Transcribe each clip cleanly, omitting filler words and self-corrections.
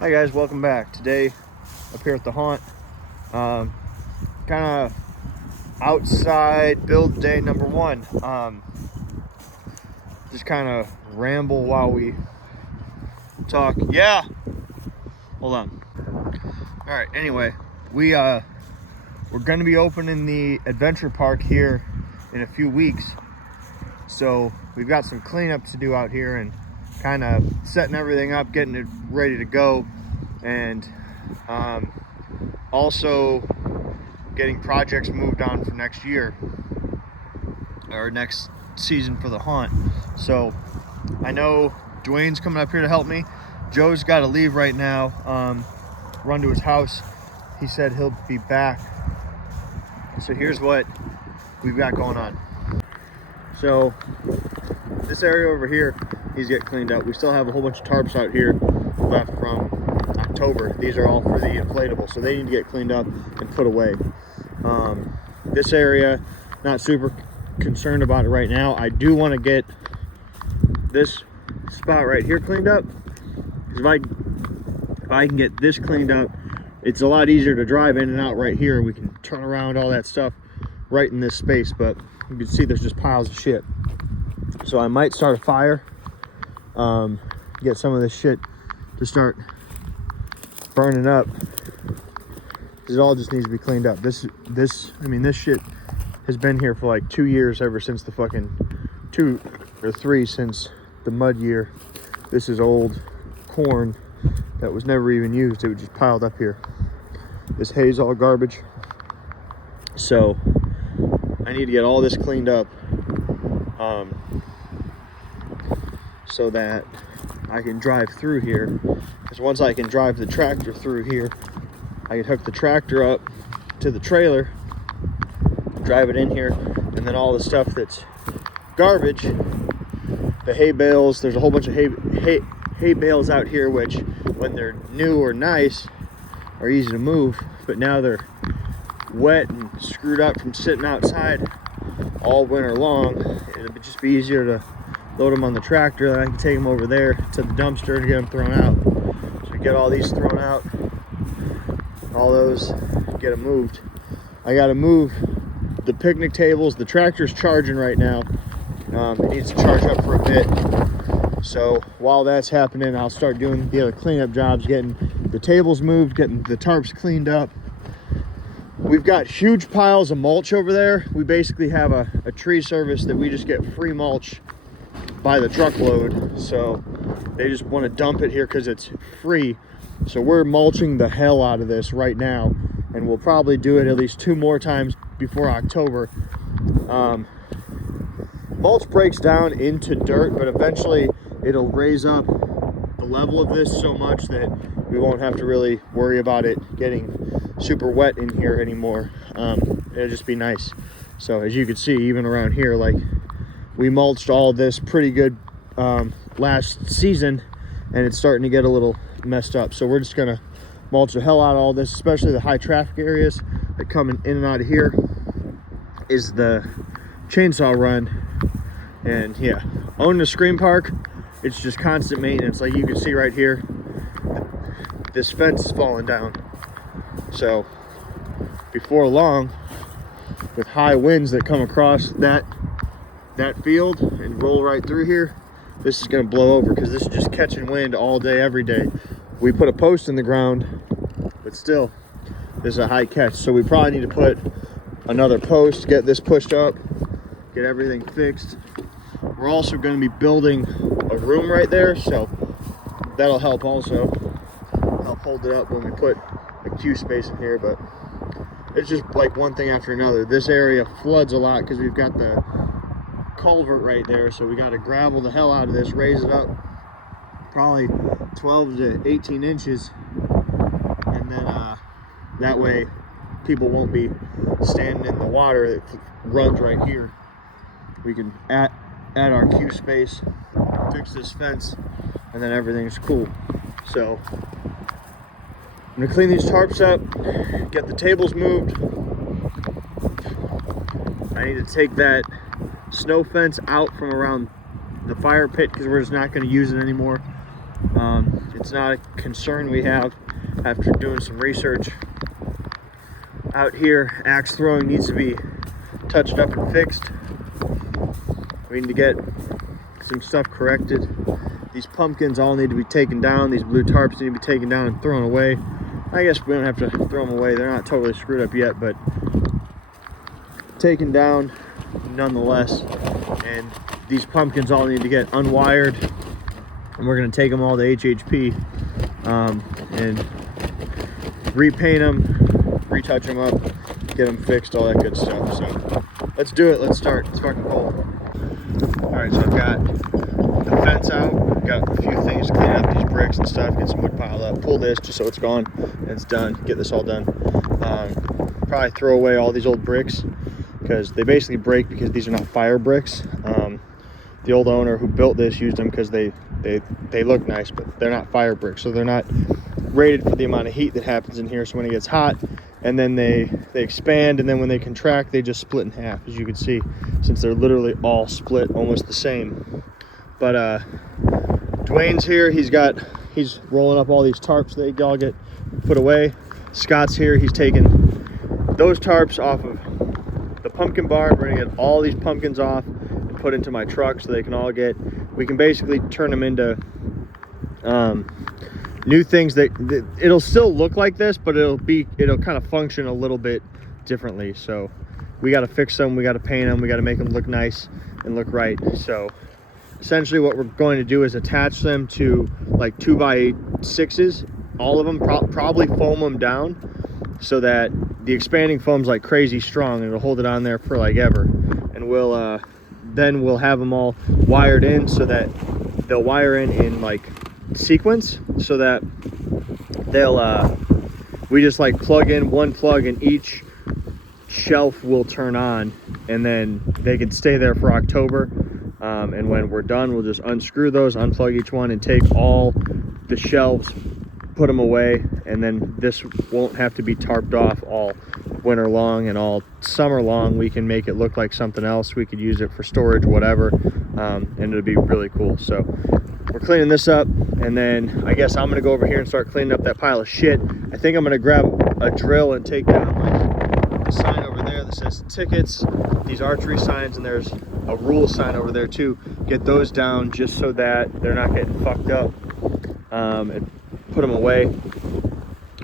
Hi guys, welcome back. Today up here at the haunt, kind of outside build day number one. Just kind of ramble while we talk. Yeah, hold on. All right, anyway, we're going to be opening the adventure park here in a few weeks, so we've got some cleanup to do out here and kind of setting everything up, getting it ready to go, and also getting projects moved on for next year or next season for the haunt. So I know Dwayne's coming up here to help me. Joe's got to leave right now, run to his house. He said he'll be back. So here's what we've got going on. So this area over here needs to get cleaned up. We still have a whole bunch of tarps out here left from October. These are all for the inflatable, so they need to get cleaned up and put away. This area, not super concerned about it right now. I do want to get this spot right here cleaned up, because if I can get this cleaned up, it's a lot easier to drive in and out right here. We can turn around all that stuff right in this space, but you can see there's just piles of shit. So I might start a fire, get some of this shit to start burning up. It all just needs to be cleaned up. This shit has been here for like 2 years, ever since the fucking 2 or 3 since the mud year. This is old corn that was never even used. It was just piled up here. This hay is all garbage. So I need to get all this cleaned up, so that I can drive through here. Because once I can drive the tractor through here, I can hook the tractor up to the trailer, drive it in here, and then all the stuff that's garbage, the hay bales, there's a whole bunch of hay bales out here, which when they're new or nice are easy to move, but now they're wet and screwed up from sitting outside all winter long. It'd just be easier to load them on the tractor, then I can take them over there to the dumpster and get them thrown out. So we get all these thrown out, all those, get them moved. I gotta move the picnic tables. The tractor's charging right now. It needs to charge up for a bit. So while that's happening, I'll start doing the other cleanup jobs, getting the tables moved, getting the tarps cleaned up. We've got huge piles of mulch over there. We basically have a tree service that we just get free mulch by the truckload. So they just want to dump it here because it's free. So we're mulching the hell out of this right now, and we'll probably do it at least 2 more times before October. Mulch breaks down into dirt, but eventually it'll raise up the level of this so much that we won't have to really worry about it getting super wet in here anymore. It'll just be nice. So as you can see, even around here, like, we mulched all this pretty good last season, and it's starting to get a little messed up. So we're just gonna mulch the hell out of all this, especially the high traffic areas that come in and out of here is the chainsaw run. And yeah, owning a screen park, it's just constant maintenance. Like you can see right here, this fence is falling down. So before long, with high winds that come across that field and roll right through here, this is going to blow over, because this is just catching wind all day, every day. We put a post in the ground, but still, this is a high catch. So we probably need to put another post, get this pushed up, get everything fixed. We're also going to be building a room right there, so that'll help also. Help hold it up when we put a queue space in here, but it's just like one thing after another. This area floods a lot because we've got the culvert right there, so we got to gravel the hell out of this, raise it up probably 12 to 18 inches, and then that way people won't be standing in the water that runs right here. We can add our queue space, fix this fence, and then everything's cool. So I'm gonna clean these tarps up, get the tables moved. I need to take that snow fence out from around the fire pit, because we're just not going to use it anymore. It's not a concern we have after doing some research. Out here, axe throwing needs to be touched up and fixed. We need to get some stuff corrected. These pumpkins all need to be taken down. These blue tarps need to be taken down and thrown away. I guess we don't have to throw them away. They're not totally screwed up yet, but taken down nonetheless. And these pumpkins all need to get unwired. And we're gonna take them all to HHP and repaint them, retouch them up, get them fixed, all that good stuff. So let's do it. Let's start. It's fucking cold. All right, so I've got the fence out. Got a few things to clean up, these bricks and stuff, get some wood piled up, pull this just so it's gone and it's done, get this all done. Probably throw away all these old bricks because they basically break because these are not fire bricks. The old owner who built this used them because they look nice, but they're not fire bricks, so they're not rated for the amount of heat that happens in here. So when it gets hot and then they expand, and then when they contract they just split in half, as you can see, since they're literally all split almost the same. But Dwayne's here, he's rolling up all these tarps so they all get put away. Scott's here, he's taking those tarps off of the pumpkin barn. We're gonna get all these pumpkins off and put into my truck so they can all we can basically turn them into new things that it'll still look like this, but it'll kind of function a little bit differently. So we got to fix them, we got to paint them, we got to make them look nice and look right. So essentially what we're going to do is attach them to like 2x6s, all of them, probably foam them down so that the expanding foam's like crazy strong and it'll hold it on there for like ever. And then we'll have them all wired in so that they'll wire in like sequence, so that we just like plug in one plug and each shelf will turn on, and then they can stay there for October. And when we're done, we'll just unscrew those, unplug each one, and take all the shelves, put them away, and then this won't have to be tarped off all winter long and all summer long. We can make it look like something else. We could use it for storage, whatever, and it'll be really cool. So we're cleaning this up, and then I guess I'm gonna go over here and start cleaning up that pile of shit. I think I'm gonna grab a drill and take down like the sign over there that says tickets, these archery signs, and there's a rule sign over there too. Get those down just so that they're not getting fucked up, and put them away.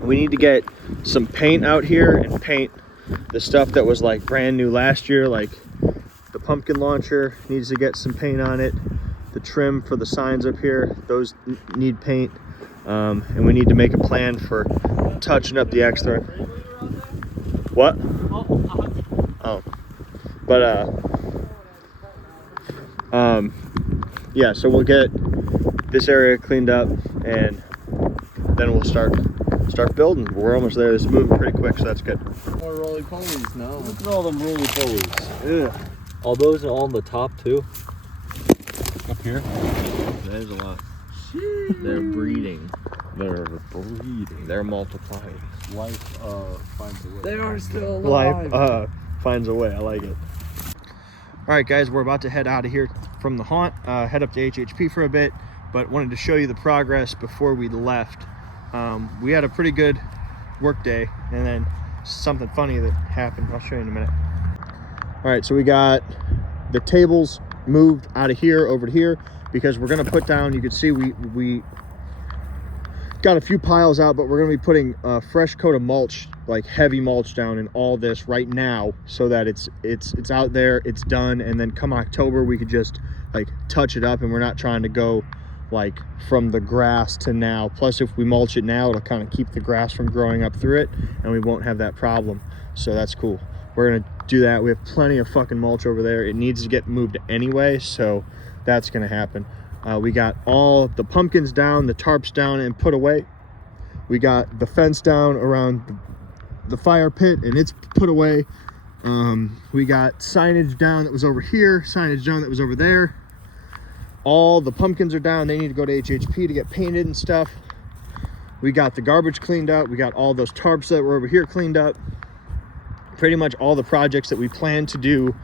We need to get some paint out here and paint the stuff that was like brand new last year, like the pumpkin launcher needs to get some paint on it. The trim for the signs up here, those need paint, and we need to make a plan for touching up the extra. What? Oh, but yeah, so we'll get this area cleaned up and then we'll start building. We're almost there. This is moving pretty quick, so that's good. More roly-polies now. Look at all them roly-polies. Yeah. All those are all on the top too. Up here? There's a lot. They're breeding. They're breeding. They're multiplying. Life finds a way. They are still alive. Life finds a way. I like it. All right, guys, we're about to head out of here from the haunt, head up to HHP for a bit, but wanted to show you the progress before we left. We had a pretty good work day, and then something funny that happened. I'll show you in a minute. All right, so we got the tables moved out of here over to here because we're gonna put down, you can see we got a few piles out, but we're gonna be putting a fresh coat of mulch, like heavy mulch, down in all this right now so that it's out there, it's done, and then come October we could just like touch it up, and we're not trying to go like from the grass to now. Plus if we mulch it now, it'll kind of keep the grass from growing up through it and we won't have that problem. So that's cool. We're gonna do that. We have plenty of fucking mulch over there. It needs to get moved anyway, so that's gonna happen. We got all the pumpkins down, the tarps down and put away. We got the fence down around the fire pit and it's put away. We got signage down that was over here, signage down that was over there. All the pumpkins are down. They need to go to HHP to get painted and stuff. We got the garbage cleaned up. We got all those tarps that were over here cleaned up. Pretty much all the projects that we planned to do,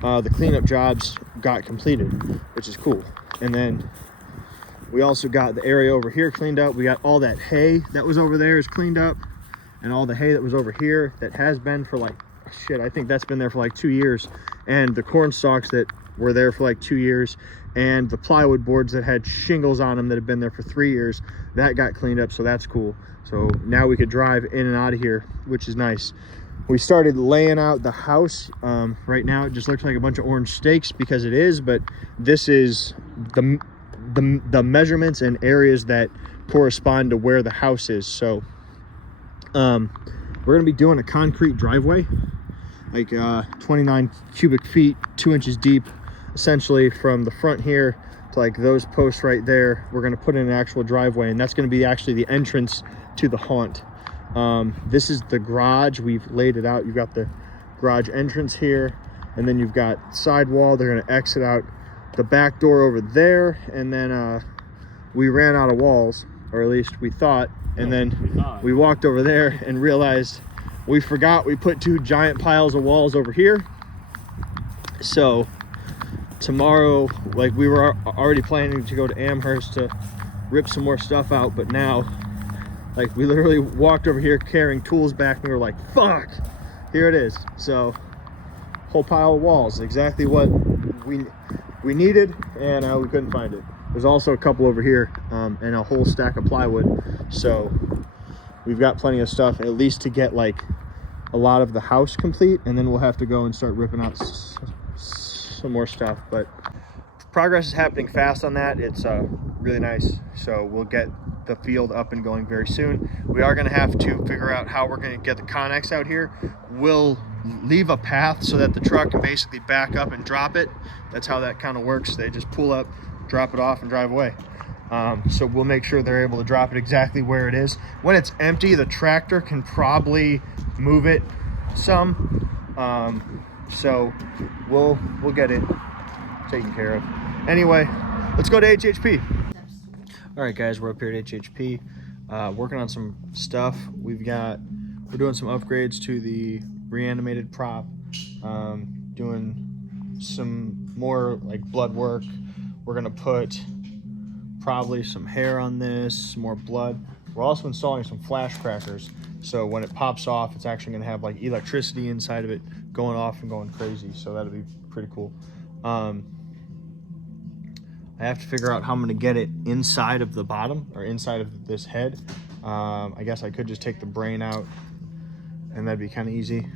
the cleanup jobs got completed, which is cool. And then We also got the area over here cleaned up. We got all that hay that was over there is cleaned up, and all the hay that was over here that has been for like, shit, I think that's been there for like 2 years, and the corn stalks that were there for like 2 years, and the plywood boards that had shingles on them that have been there for 3 years, that got cleaned up, so that's cool. So now we could drive in and out of here, which is nice. We started laying out the house. Right now it just looks like a bunch of orange stakes because it is, but this is the measurements and areas that correspond to where the house is. So we're gonna be doing a concrete driveway, like 29 cubic feet, 2 inches deep, essentially from the front here to like those posts right there. We're going to put in an actual driveway, and that's going to be actually the entrance to the haunt. This is the garage. We've laid it out. You've got the garage entrance here, and then you've got sidewall. They're going to exit out the back door over there, and then we ran out of walls, or at least we thought, and then we walked over there and realized we forgot we put 2 giant piles of walls over here. So tomorrow, like, we were already planning to go to Amherst to rip some more stuff out, but now, like, we literally walked over here carrying tools back, and we were like, fuck, here it is. So whole pile of walls, exactly what we needed, and we couldn't find it. There's also a couple over here, and a whole stack of plywood. So we've got plenty of stuff, at least to get like a lot of the house complete, and then we'll have to go and start ripping out some more stuff. But progress is happening fast on that. It's really nice. So we'll get the field up and going very soon. We are going to have to figure out how we're going to get the Connex out here. We'll leave a path so that the truck can basically back up and drop it. That's how that kind of works. They just pull up, drop it off, and drive away. So we'll make sure they're able to drop it exactly where it is. When it's empty, the tractor can probably move it some. So we'll get it taken care of. Anyway, let's go to HHP. All right, guys, we're up here at HHP, working on some stuff. We're doing some upgrades to the reanimated prop, doing some more like blood work. We're gonna put probably some hair on this, some more blood. We're also installing some flash crackers, so when it pops off, it's actually gonna have like electricity inside of it going off and going crazy, so that'll be pretty cool. I have to figure out how I'm gonna get it inside of the bottom, or inside of this head. I guess I could just take the brain out, and that'd be kind of easy.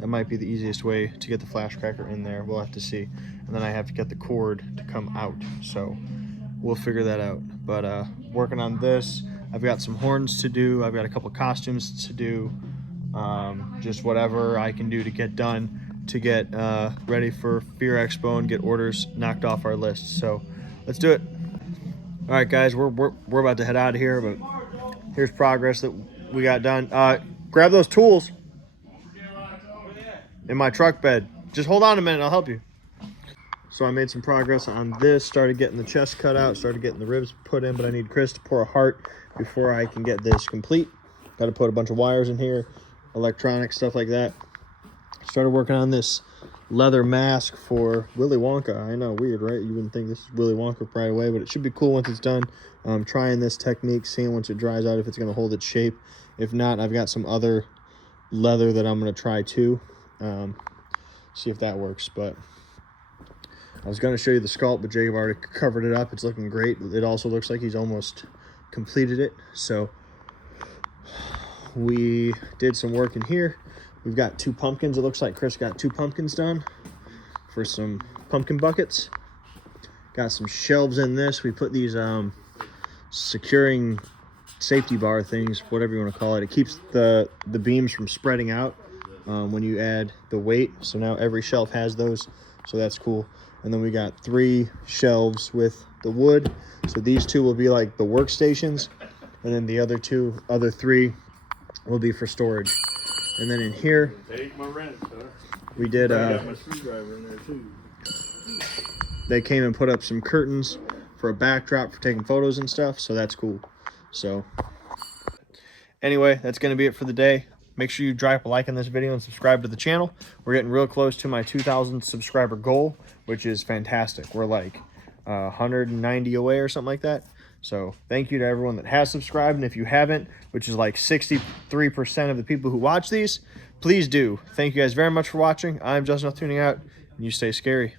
That might be the easiest way to get the flash cracker in there. We'll have to see. And then I have to get the cord to come out, so we'll figure that out. But working on this, I've got some horns to do. I've got a couple costumes to do. Just whatever I can do to get done, to get ready for Fear Expo and get orders knocked off our list. So let's do it. All right, guys, we're about to head out of here, but here's progress that we got done. Grab those tools in my truck bed. Just hold on a minute, I'll help you. So I made some progress on this, started getting the chest cut out, started getting the ribs put in, but I need Chris to pour a heart before I can get this complete. Got to put a bunch of wires in here, electronic stuff like that. Started working on this leather mask for Willy Wonka. I know, weird, right? You wouldn't think this is Willy Wonka right away, but it should be cool once it's done. Trying this technique, seeing once it dries out if it's going to hold its shape. If not, I've got some other leather that I'm going to try too. See if that works. But I was going to show you the sculpt, but Jacob already covered it up. It's looking great. It also looks like he's almost completed it. So we did some work in here. We've got 2 pumpkins. It looks like Chris got 2 pumpkins done for some pumpkin buckets. Got some shelves in this. We put these securing safety bar things, whatever you want to call it. It keeps the beams from spreading out when you add the weight. So now every shelf has those, so that's cool. And then we got 3 shelves with the wood. So these 2 will be like the workstations, and then the other 3 will be for storage. And then in here, Take my rent, sir. we did I got my screwdriver in there too. they came and put up some curtains for a backdrop for taking photos and stuff, so that's cool. So anyway, that's going to be it for the day. Make sure you drop a like on this video and subscribe to the channel. We're getting real close to my 2,000 subscriber goal, which is fantastic. We're like 190 away or something like that. So thank you to everyone that has subscribed, and if you haven't, which is like 63% of the people who watch these, please do. Thank you guys very much for watching. I'm Justin, tuning out, and you stay scary.